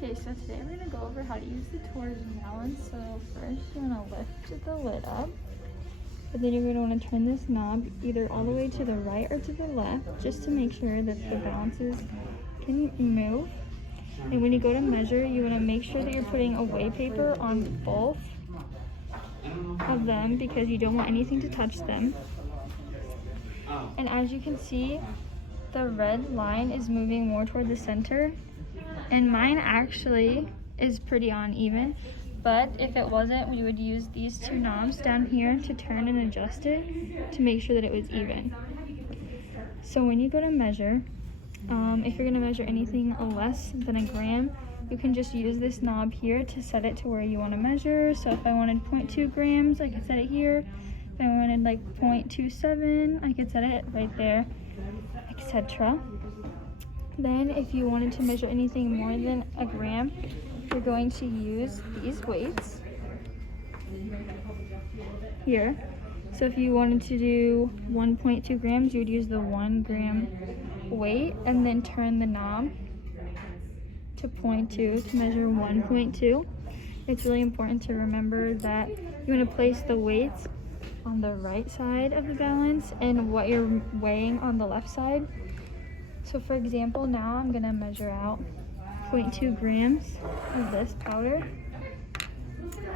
Okay, so today we're going to go over how to use the torsion balance. So first you want to lift the lid up, but then you're going to want to turn this knob either all the way to the right or to the left, just to make sure that the balances can move. And when you go to measure, you want to make sure that you're putting away paper on both of them because you don't want anything to touch them. And as you can see, the red line is moving more toward the center, and mine actually is pretty uneven, but if it wasn't, we would use these two knobs down here to turn and adjust it to make sure that it was even. So when you go to measure, if you're going to measure anything less than a gram, you can just use this knob here to set it to where you want to measure. So if I wanted 0.2 grams, I could set it here. If I wanted like 0.27, I could set it right there, etc. Then if you wanted to measure anything more than a gram, you're going to use these weights here. So if you wanted to do 1.2 grams, you would use the 1 gram weight and then turn the knob to 0.2 to measure 1.2. It's really important to remember that you want to place the weights on the right side of the balance and what you're weighing on the left side. So for example, now I'm going to measure out 0.2 grams of this powder.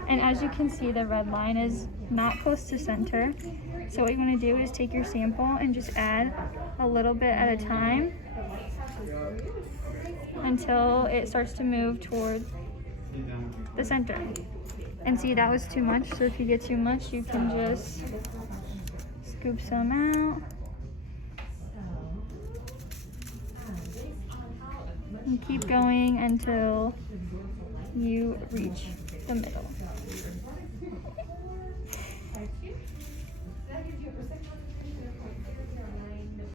And as you can see, the red line is not close to center. So what you want to do is take your sample and just add a little bit at a time until it starts to move toward the center. And see, that was too much. So if you get too much, you can just scoop some out and keep going until you reach the middle.